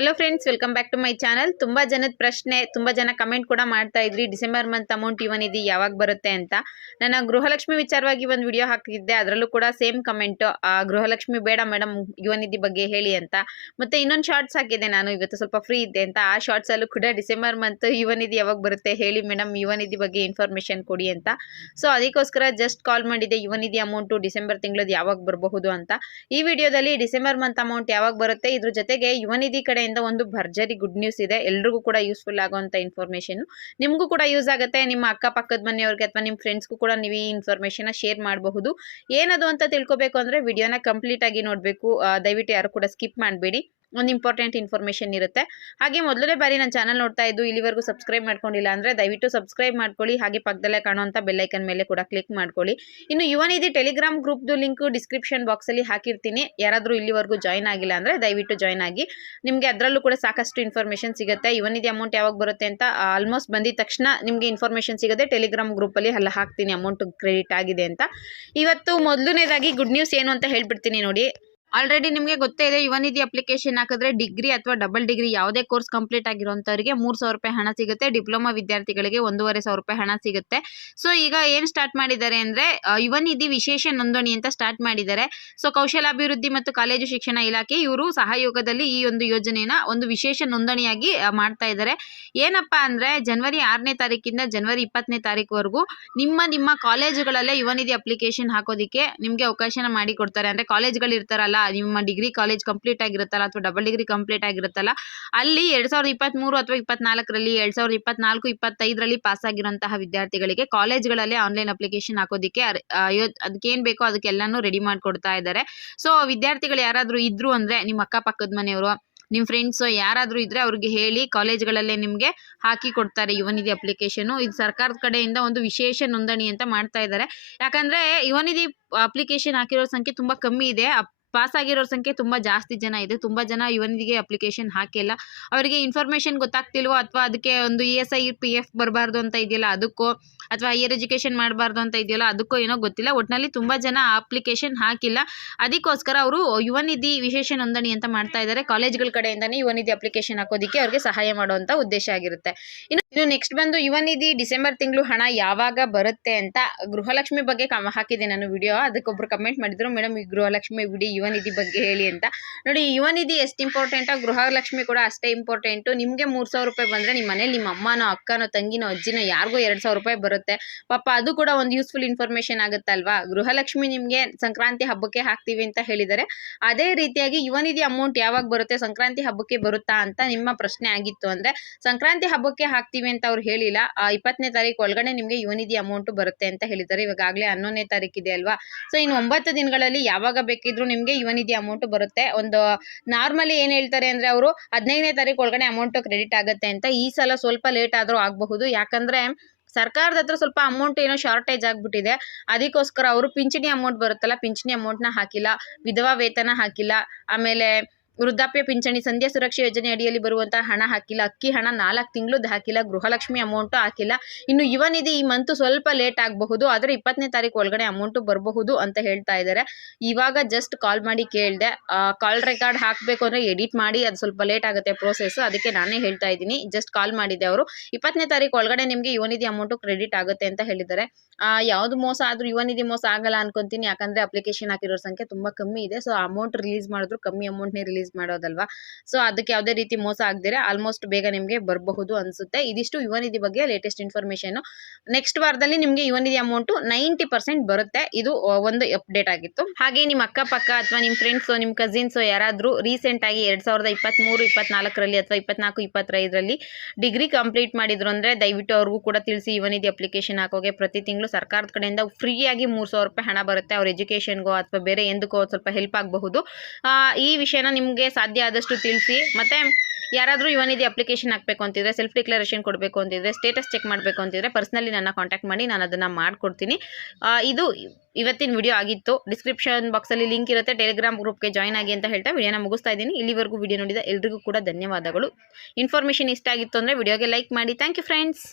Hello friends welcome back to my channel ತುಂಬಾ ಜನದ ಪ್ರಶ್ನೆ, ತುಂಬಾ ಜನ ಕಮೆಂಟ್ ಕೂಡ ಮಾಡ್ತಾ ಇದ್ರಿ. ಡಿಸೆಂಬರ್ ಮಂತ್ ಅಮೌಂಟ್ ಇವನ್ ಇದು ಯಾವಾಗ ಬರುತ್ತೆ ಅಂತ. ನನ್ನ ಗೃಹಲಕ್ಷ್ಮಿ ವಿಚಾರವಾಗಿ ಒಂದು ವಿಡಿಯೋ ಹಾಕಿದ್ದೆ. ಅದರಲ್ಲೂ ಕೂಡ ಸೇಮ್ ಕಮೆಂಟ್ ಗೃಹಲಕ್ಷ್ಮಿ ಬೇಡ ಮೇಡಮ್ ಯುವನಿಧಿ ಬಗ್ಗೆ ಹೇಳಿ ಅಂತ. ಮತ್ತೆ ಇನ್ನೊಂದು ಶಾರ್ಟ್ಸ್ ಹಾಕಿದ್ದೆ ನಾನು. ಇವತ್ತು ಸ್ವಲ್ಪ ಫ್ರೀ ಇದ್ದೆ ಅಂತ. ಆ ಶಾರ್ಟ್ಸ್ ಅಲ್ಲೂ ಕೂಡ ಡಿಸೆಂಬರ್ ಮಂತ್ ಯುವನಿಧಿ ಯಾವಾಗ ಬರುತ್ತೆ ಹೇಳಿ ಮೇಡಮ್ ಯುವನಿಧಿ ಬಗ್ಗೆ ಇನ್ಫಾರ್ಮೇಷನ್ ಕೊಡಿ ಅಂತ. ಸೊ ಅದಕ್ಕೋಸ್ಕರ ಜಸ್ಟ್ ಕಾಲ್ ಮಾಡಿದೆ. ಯುವನಿಧಿ ಅಮೌಂಟು ಡಿಸೆಂಬರ್ ತಿಂಗಳದ್ದು ಯಾವಾಗ ಬರಬಹುದು ಅಂತ. ಈ ವಿಡಿಯೋದಲ್ಲಿ ಡಿಸೆಂಬರ್ ಮಂತ್ ಅಮೌಂಟ್ ಯಾವಾಗ ಬರುತ್ತೆ? ಇದ್ರ ಜೊತೆಗೆ ಯುವನಿಧಿ ಕಡೆಯಿಂದ ಒಂದು ಭರ್ಜರಿ ಗುಡ್ ನ್ಯೂಸ್ ಇದೆ. ಎಲ್ರಿಗೂ ಕೂಡ ಯೂಸ್ಫುಲ್ ಆಗುವಂತ ಇನ್ಫಾರ್ಮೇಶನ್ ನಿಮಗೂ ಕೂಡ ಯೂಸ್ ಆಗುತ್ತೆ. ನಿಮ್ಮ ಅಕ್ಕಪಕ್ಕದ ಮನೆಯವ್ರಿಗೆ ಅಥವಾ ನಿಮ್ಮ ಫ್ರೆಂಡ್ಸ್ಗೂ ಕೂಡ ನೀವು ಈ ಇನ್ಫಾರ್ಮೇಶನ್ ಶೇರ್ ಮಾಡಬಹುದು. ಏನದು ಅಂತ ತಿಳ್ಕೊಬೇಕು ಅಂದ್ರೆ ವಿಡಿಯೋನ ಕಂಪ್ಲೀಟ್ ಆಗಿ ನೋಡಬೇಕು. ದಯವಿಟ್ಟು ಯಾರು ಕೂಡ ಸ್ಕಿಪ್ ಮಾಡಬೇಡಿ. ಒಂದು ಇಂಪಾರ್ಟೆಂಟ್ ಇನ್ಫಾರ್ಮೇಷನ್ ಇರುತ್ತೆ. ಹಾಗೆ ಮೊದಲನೇ ಬಾರಿ ನನ್ನ ಚಾನಲ್ ನೋಡ್ತಾ ಇದ್ದು ಇಲ್ಲಿವರೆಗೂ ಸಬ್ಸ್ಕ್ರೈಬ್ ಮಾಡ್ಕೊಂಡಿಲ್ಲ ಅಂದರೆ ದಯವಿಟ್ಟು ಸಬ್ಸ್ಕ್ರೈಬ್ ಮಾಡ್ಕೊಳ್ಳಿ, ಹಾಗೆ ಪಕ್ಕದಲ್ಲೇ ಕಾಣುವಂಥ ಬೆಲ್ಲೈಕನ್ ಮೇಲೆ ಕೂಡ ಕ್ಲಿಕ್ ಮಾಡ್ಕೊಳ್ಳಿ. ಇನ್ನು ಯುವನಿಧಿ ಟೆಲಿಗ್ರಾಮ್ ಗ್ರೂಪ್ದು ಲಿಂಕ್ ಡಿಸ್ಕ್ರಿಪ್ಷನ್ ಬಾಕ್ಸಲ್ಲಿ ಹಾಕಿರ್ತೀನಿ. ಯಾರಾದರೂ ಇಲ್ಲಿವರೆಗೂ ಜಾಯ್ನ್ ಆಗಿಲ್ಲ ಅಂದರೆ ದಯವಿಟ್ಟು ಜಾಯ್ನ್ ಆಗಿ. ನಿಮಗೆ ಅದರಲ್ಲೂ ಕೂಡ ಸಾಕಷ್ಟು ಇನ್ಫಾರ್ಮೇಷನ್ ಸಿಗುತ್ತೆ. ಯುವನಿಧಿ ಅಮೌಂಟ್ ಯಾವಾಗ ಬರುತ್ತೆ ಅಂತ ಆಲ್ಮೋಸ್ಟ್ ಬಂದಿದ ತಕ್ಷಣ ನಿಮಗೆ ಇನ್ಫಾರ್ಮೇಷನ್ ಸಿಗುತ್ತೆ. ಟೆಲಿಗ್ರಾಮ್ ಗ್ರೂಪಲ್ಲಿ ಅಲ್ಲ ಹಾಕ್ತೀನಿ ಅಮೌಂಟ್ ಕ್ರೆಡಿಟ್ ಆಗಿದೆ ಅಂತ. ಇವತ್ತು ಮೊದಲನೇದಾಗಿ ಗುಡ್ ನ್ಯೂಸ್ ಏನು ಅಂತ ಹೇಳ್ಬಿಡ್ತೀನಿ ನೋಡಿ. ಆಲ್ರೆಡಿ ನಿಮಗೆ ಗೊತ್ತೇ ಇದೆ ಯುವನಿಧಿ ಅಪ್ಲಿಕೇಶನ್ ಹಾಕಿದ್ರೆ ಡಿಗ್ರಿ ಅಥವಾ ಡಬಲ್ ಡಿಗ್ರಿ ಯಾವುದೇ ಕೋರ್ಸ್ ಕಂಪ್ಲೀಟ್ ಆಗಿರುವಂಥವರಿಗೆ ಮೂರು ಸಾವಿರ ರೂಪಾಯಿ ಹಣ ಸಿಗುತ್ತೆ ಡಿಪ್ಲೊಮಾ ವಿದ್ಯಾರ್ಥಿಗಳಿಗೆ ಒಂದೂವರೆ ಸಾವಿರ ರೂಪಾಯಿ ಹಣ ಸಿಗುತ್ತೆ. ಸೊ ಈಗ ಏನು ಸ್ಟಾರ್ಟ್ ಮಾಡಿದ್ದಾರೆ ಅಂದರೆ ಯುವನಿಧಿ ವಿಶೇಷ ನೋಂದಣಿ ಅಂತ ಸ್ಟಾರ್ಟ್ ಮಾಡಿದ್ದಾರೆ. ಸೊ ಕೌಶಲಾಭಿವೃದ್ಧಿ ಮತ್ತು ಕಾಲೇಜು ಶಿಕ್ಷಣ ಇಲಾಖೆ ಇವರು ಸಹಯೋಗದಲ್ಲಿ ಈ ಒಂದು ಯೋಜನೆನ ಒಂದು ವಿಶೇಷ ನೋಂದಣಿಯಾಗಿ ಮಾಡ್ತಾ ಇದ್ದಾರೆ. ಏನಪ್ಪ ಅಂದರೆ ಜನವರಿ ಆರನೇ ತಾರೀಕಿಂದ ಜನವರಿ ಇಪ್ಪತ್ತನೇ ತಾರೀಕುವರೆಗೂ ನಿಮ್ಮ ನಿಮ್ಮ ಕಾಲೇಜುಗಳಲ್ಲೇ ಯುವನಿಧಿ ಅಪ್ಲಿಕೇಶನ್ ಹಾಕೋದಕ್ಕೆ ನಿಮಗೆ ಅವಕಾಶನ ಮಾಡಿ ಕೊಡ್ತಾರೆ ಅಂದರೆ ಕಾಲೇಜ್ಗಳು ಇರ್ತಾರಲ್ಲ ನಿಮ್ಮ ಡಿಗ್ರಿ ಕಾಲೇಜ್ ಕಂಪ್ಲೀಟ್ ಆಗಿರುತ್ತಲ್ಲ ಅಥವಾ ಡಬಲ್ ಡಿಗ್ರಿ ಕಂಪ್ಲೀಟ್ ಆಗಿರುತ್ತಲ್ಲ, ಅಲ್ಲಿ ಎರಡು ಸಾವಿರದ ಇಪ್ಪತ್ತ್ಮೂರು ಅಥವಾ ಇಪ್ಪತ್ನಾಲ್ಕರಲ್ಲಿ, ಎರಡು ಸಾವಿರದ ಇಪ್ಪತ್ನಾಲ್ಕು, ಇಪ್ಪತ್ತೈದರಲ್ಲಿ ಪಾಸ್ ಆಗಿರುವಂತಹ ವಿದ್ಯಾರ್ಥಿಗಳಿಗೆ ಕಾಲೇಜ್ಗಳಲ್ಲಿ ಆನ್ಲೈನ್ ಅಪ್ಲಿಕೇಶನ್ ಹಾಕೋದಕ್ಕೆ ಅದಕ್ಕೆ ಏನು ಬೇಕೋ ಅದಕ್ಕೆಲ್ಲನೂ ರೆಡಿ ಮಾಡಿಕೊಡ್ತಾ ಇದ್ದಾರೆ. ಸೊ ವಿದ್ಯಾರ್ಥಿಗಳು ಯಾರಾದರೂ ಇದ್ರು ಅಂದರೆ ನಿಮ್ಮ ಅಕ್ಕಪಕ್ಕದ ಮನೆಯವರು ನಿಮ್ಮ ಫ್ರೆಂಡ್ಸು ಯಾರಾದರೂ ಇದ್ದರೆ ಅವ್ರಿಗೆ ಹೇಳಿ ಕಾಲೇಜ್ಗಳಲ್ಲೇ ನಿಮಗೆ ಹಾಕಿ ಕೊಡ್ತಾರೆ ಯುವನಿಧಿ ಅಪ್ಲಿಕೇಶನು ಇದು ಸರ್ಕಾರದ ಕಡೆಯಿಂದ ಒಂದು ವಿಶೇಷ ನೋಂದಣಿ ಅಂತ ಮಾಡ್ತಾ ಇದ್ದಾರೆ. ಯಾಕಂದರೆ ಯುವನಿಧಿ ಅಪ್ಲಿಕೇಶನ್ ಹಾಕಿರೋ ಸಂಖ್ಯೆ ತುಂಬ ಕಮ್ಮಿ ಇದೆ. ಪಾಸ್ ಆಗಿರೋ ಸಂಖ್ಯೆ ತುಂಬಾ ಜಾಸ್ತಿ ಜನ ಇದೆ. ತುಂಬಾ ಜನ ಯುವನಿಧಿಗೆ ಅಪ್ಲಿಕೇಶನ್ ಹಾಕಿಲ್ಲ. ಅವರಿಗೆ ಇನ್ಫಾರ್ಮೇಷನ್ ಗೊತ್ತಾಗ್ತಿಲ್ವೋ ಅಥವಾ ಅದಕ್ಕೆ ಒಂದು E S I P F ಬರಬಾರ್ದು ಅಂತ ಇದೆಯಲ್ಲ ಅದಕ್ಕೋ ಅಥವಾ ಹೈಯರ್ ಎಜುಕೇಶನ್ ಮಾಡಬಾರ್ದು ಅಂತ ಇದೆಯಲ್ಲ ಅದಕ್ಕೋ ಏನೋ ಗೊತ್ತಿಲ್ಲ. ಒಟ್ಟಿನಲ್ಲಿ ತುಂಬಾ ಜನ ಅಪ್ಲಿಕೇಶನ್ ಹಾಕಿಲ್ಲ. ಅದಕ್ಕೋಸ್ಕರ ಅವರು ಯುವನಿಧಿ ವಿಶೇಷ ನೋಂದಣಿ ಅಂತ ಮಾಡ್ತಾ ಇದ್ದಾರೆ. ಕಾಲೇಜ್ಗಳ ಕಡೆಯಿಂದನೇ ಯುವನಿಧಿ ಅಪ್ಲಿಕೇಶನ್ ಹಾಕೋದಕ್ಕೆ ಅವ್ರಿಗೆ ಸಹಾಯ ಮಾಡುವಂಥ ಉದ್ದೇಶ ಆಗಿರುತ್ತೆ. ಇನ್ನು ನೆಕ್ಸ್ಟ್ ಬಂದು ಯುವನಿಧಿ ಡಿಸೆಂಬರ್ ತಿಂಗಳು ಹಣ ಯಾವಾಗ ಬರುತ್ತೆ ಅಂತ ಗೃಹಲಕ್ಷ್ಮಿ ಬಗ್ಗೆ ಕಮ, ಹಾಕಿದೆ ನಾನು ವಿಡಿಯೋ ಅದಕ್ಕೊಬ್ರು ಕಮೆಂಟ್ ಮಾಡಿದ್ರು, ಮೇಡಮ್, ಈ ಗೃಹಲಕ್ಷ್ಮಿ ಬಿಡಿ, ಯುವನಿಧಿ ಬಗ್ಗೆ ಹೇಳಿ ಅಂತ. ನೋಡಿ, ಯುವನಿಧಿ ಎಷ್ಟು ಇಂಪಾರ್ಟೆಂಟ್ ಗೃಹಲಕ್ಷ್ಮಿ ಕೂಡ ಅಷ್ಟೇ ಇಂಪಾರ್ಟೆಂಟು ನಿಮಗೆ ಮೂರು ಸಾವಿರ ರೂಪಾಯಿ ಬಂದರೆ ನಿಮ್ಮ ಮನೇಲಿ ನಿಮ್ಮ ಅಮ್ಮನೋ, ಅಕ್ಕನೋ, ತಂಗಿನೋ, ಅಜ್ಜಿನೋ ಯಾರಿಗೂ ಎರಡು ಸಾವಿರ ರೂಪಾಯಿ ಬರುತ್ತೆ. ಪಾಪ ಅದು ಕೂಡ ಒಂದು ಯೂಸ್ಫುಲ್ ಇನ್ಫಾರ್ಮೇಷನ್ ಆಗುತ್ತಲ್ವಾ ಗೃಹಲಕ್ಷ್ಮಿ ನಿಮಗೆ ಸಂಕ್ರಾಂತಿ ಹಬ್ಬಕ್ಕೆ ಹಾಕ್ತೀವಿ ಅಂತ ಹೇಳಿದರೆ ಅದೇ ರೀತಿಯಾಗಿ ಯುವನಿಧಿ ಅಮೌಂಟ್ ಯಾವಾಗ ಬರುತ್ತೆ, ಸಂಕ್ರಾಂತಿ ಹಬ್ಬಕ್ಕೆ ಬರುತ್ತಾ ಅಂತ ನಿಮ್ಮ ಪ್ರಶ್ನೆ ಆಗಿತ್ತು ಅಂದರೆ, ಸಂಕ್ರಾಂತಿ ಹಬ್ಬಕ್ಕೆ ಹಾಕ್ತೀವಿ ಅಂತ ಅವ್ರು ಹೇಳಿಲ್ಲ. ಇಪ್ಪತ್ತನೇ ತಾರೀಕು ಒಳಗಡೆ ನಿಮಗೆ ಯುವನಿಧಿ ಅಮೌಂಟ್ ಬರುತ್ತೆ ಅಂತ ಹೇಳಿದ್ದಾರೆ. ಇವಾಗಲೇ ಹನ್ನೊಂದನೇ ತಾರೀಕಿದೆ ಅಲ್ವಾ? ಸೊ ಇನ್ನು ಒಂಬತ್ತು ದಿನಗಳಲ್ಲಿ ಯಾವಾಗ ಬೇಕಿದ್ರು ನಿಮಗೆ ಯುವನಿಧಿ ಅಮೌಂಟ್ ಬರುತ್ತೆ. ಒಂದು ನಾರ್ಮಲಿ ಏನು ಹೇಳ್ತಾರೆ ಅಂದರೆ ಅವರು ಹದಿನೈದನೇ ತಾರೀಕು ಒಳಗಡೆ ಅಮೌಂಟ್ ಕ್ರೆಡಿಟ್ ಆಗುತ್ತೆ ಅಂತ ಈ ಸಲ ಸ್ವಲ್ಪ ಲೇಟ್ ಆದರೂ ಆಗಬಹುದು. ಯಾಕಂದರೆ ಸರ್ಕಾರದ ಹತ್ರ ಸ್ವಲ್ಪ ಅಮೌಂಟ್ ಏನೋ ಶಾರ್ಟೇಜ್ ಆಗಿಬಿಟ್ಟಿದೆ. ಅದಕ್ಕೋಸ್ಕರ ಅವರು ಪಿಂಚಣಿ ಅಮೌಂಟ್ ಬರುತ್ತಲ್ಲ, ಪಿಂಚಣಿ ಅಮೌಂಟ್ನ ಹಾಕಿಲ್ಲ, ವಿಧವಾ ವೇತನ ಹಾಕಿಲ್ಲ, ಆಮೇಲೆ ವೃದ್ಧಾಪ್ಯ ಪಿಂಚಣಿ ಸಂಧ್ಯಾ ಸುರಕ್ಷಾ ಯೋಜನೆ ಅಡಿಯಲ್ಲಿ ಬರುವಂತಹ ಹಣ ಹಾಕಿಲ್ಲ. ಅಕ್ಕಿ ಹಣ ನಾಲ್ಕು ತಿಂಗಳದ್ದು ಹಾಕಿಲ್ಲ. ಗೃಹಲಕ್ಷ್ಮಿ ಅಮೌಂಟು ಹಾಕಿಲ್ಲ. ಇನ್ನು ಯುವ ನಿಧಿ ಈ ಮಂತು ಸ್ವಲ್ಪ ಲೇಟ್ ಆಗಬಹುದು. ಆದರೆ ಇಪ್ಪತ್ತನೇ ತಾರೀಕು ಒಳಗಡೆ ಅಮೌಂಟು ಬರಬಹುದು ಅಂತ ಹೇಳ್ತಾ ಇದ್ದಾರೆ. ಇವಾಗ ಜಸ್ಟ್ ಕಾಲ್ ಮಾಡಿ ಕೇಳಿದೆ. ಕಾಲ್ ರೆಕಾರ್ಡ್ ಹಾಕಬೇಕು ಅಂದರೆ ಎಡಿಟ್ ಮಾಡಿ ಅದು ಸ್ವಲ್ಪ ಲೇಟ್ ಆಗುತ್ತೆ ಪ್ರೋಸೆಸ್ ಅದಕ್ಕೆ ನಾನೇ ಹೇಳ್ತಾ ಇದ್ದೀನಿ. ಜಸ್ಟ್ ಕಾಲ್ ಮಾಡಿದ್ದೆ ಅವರು. ಇಪ್ಪತ್ತನೇ ತಾರೀಕು ಒಳಗಡೆ ನಿಮಗೆ ಯುವನಿಧಿ ಅಮೌಂಟು ಕ್ರೆಡಿಟ್ ಆಗುತ್ತೆ ಅಂತ ಹೇಳಿದ್ದಾರೆ. ಯಾವುದು ಮೋಸ ಆದರೂ ಯುವನಿಧಿ ಮೋಸ ಆಗಲ್ಲ ಅನ್ಕೊಂತೀನಿ. ಯಾಕಂದರೆ ಅಪ್ಲಿಕೇಶನ್ ಹಾಕಿರೋ ಸಂಖ್ಯೆ ತುಂಬ ಕಮ್ಮಿ ಇದೆ. ಸೊ ಅಮೌಂಟ್ ರಿಲೀಸ್ ಮಾಡಿದ್ರು ಕಮ್ಮಿ ಅಮೌಂಟ್ನೇ ರಿಲೀಸ್ ಮಾಡೋದಲ್ವಾ? ಸೊ ಅದಕ್ಕೆ ಯಾವುದೇ ರೀತಿ ಮೋಸ ಆಗದಿರ ಆಲ್ಮೋಸ್ಟ್ ಬೇಗ ನಿಮಗೆ ಬರಬಹುದು ಅನಿಸುತ್ತೆ. ಇದಿಷ್ಟು ಯುವನಿಧಿ ಬಗ್ಗೆ ಲೇಟೆಸ್ಟ್ ಇನ್ಫಾರ್ಮೇಶನ್ ನೆಕ್ಸ್ಟ್ ವಾರದಲ್ಲಿ ನಿಮಗೆ ಯುವನಿಧಿ ಅಮೌಂಟ್ ನೈಂಟಿ ಪರ್ಸೆಂಟ್ ಬರುತ್ತೆ. ಇದು ಒಂದು ಅಪ್ಡೇಟ್ ಆಗಿತ್ತು. ಹಾಗೆ ನಿಮ್ಮ ಅಕ್ಕಪಕ್ಕ ಅಥವಾ ನಿಮ್ಮ ಫ್ರೆಂಡ್ಸು ನಿಮ್ಮ ಕಸಿನ್ಸು ಯಾರಾದರೂ ರೀಸೆಂಟಾಗಿ ಎರಡು ಸಾವಿರದ ಇಪ್ಪತ್ತ್ಮೂರು ಇಪ್ಪತ್ನಾಲ್ಕರಲ್ಲಿ ಅಥವಾ ಇಪ್ಪತ್ನಾಲ್ಕು, ಇಪ್ಪತ್ತೈದರಲ್ಲಿ ಡಿಗ್ರಿ ಕಂಪ್ಲೀಟ್ ಮಾಡಿದ್ರು ಅಂದರೆ ದಯವಿಟ್ಟು ಅವ್ರಿಗೂ ಕೂಡ ತಿಳಿಸಿ ಯುವನಿಧಿ ಅಪ್ಲಿಕೇಶನ್ ಹಾಕೋಗೆ ಪ್ರತಿ ತಿಂಗಳು ಸರ್ಕಾರದ ಕಡೆಯಿಂದ ಫ್ರೀಯಾಗಿ ಮೂರು ಸಾವಿರ ರೂಪಾಯಿ ಹಣ ಬರುತ್ತೆ. ಅವ್ರ ಎಜುಕೇಷನ್ಗೋ ಅಥವಾ ಬೇರೆ ಎಂದಕ್ಕೋ ಸ್ವಲ್ಪ ಹೆಲ್ಪ್ ಆಗಬಹುದು. ಈ ವಿಷಯನ ನಿಮಗೆ ಸಾಧ್ಯ ಆದಷ್ಟು ತಿಳಿಸಿ. ಮತ್ತು ಯಾರಾದರೂ ಯುವನಿಧಿ ಅಪ್ಲಿಕೇಶನ್ ಹಾಕಬೇಕು ಅಂತಿದ್ರೆ ಸೆಲ್ಫ್ ಡಿಕ್ಲರೇಷನ್ ಕೊಡಬೇಕು ಅಂತಿದ್ರೆ ಸ್ಟೇಟಸ್ ಚೆಕ್ ಮಾಡಬೇಕು ಅಂತಿದ್ರೆ ಪರ್ಸ್ನಲಿ ನನ್ನ ಕಾಂಟ್ಯಾಕ್ಟ್ ಮಾಡಿ ನಾನು ಅದನ್ನು ಮಾಡಿಕೊಡ್ತೀನಿ. ಇದು ಇವತ್ತಿನ ವಿಡಿಯೋ ಆಗಿತ್ತು. ಡಿಸ್ಕ್ರಿಪ್ಷನ್ ಬಾಕ್ಸಲ್ಲಿ ಲಿಂಕ್ ಇರುತ್ತೆ. ಟೆಲಿಗ್ರಾಮ್ ಗ್ರೂಪ್ಗೆ ಜಾಯ್ನ್ ಆಗಿ ಅಂತ ಹೇಳ್ತಾ ವಿಡಿಯೋನ ಮುಗಿಸ್ತಾ ಇದ್ದೀನಿ. ಇಲ್ಲಿವರೆಗೂ ವಿಡಿಯೋ ನೋಡಿದ ಎಲ್ರಿಗೂ ಕೂಡ ಧನ್ಯವಾದಗಳು. ಇನ್ಫಾರ್ಮೇಷನ್ ಇಷ್ಟ ಆಗಿತ್ತು ಅಂದರೆ ವಿಡಿಯೋಗೆ ಲೈಕ್ ಮಾಡಿ. Thank you friends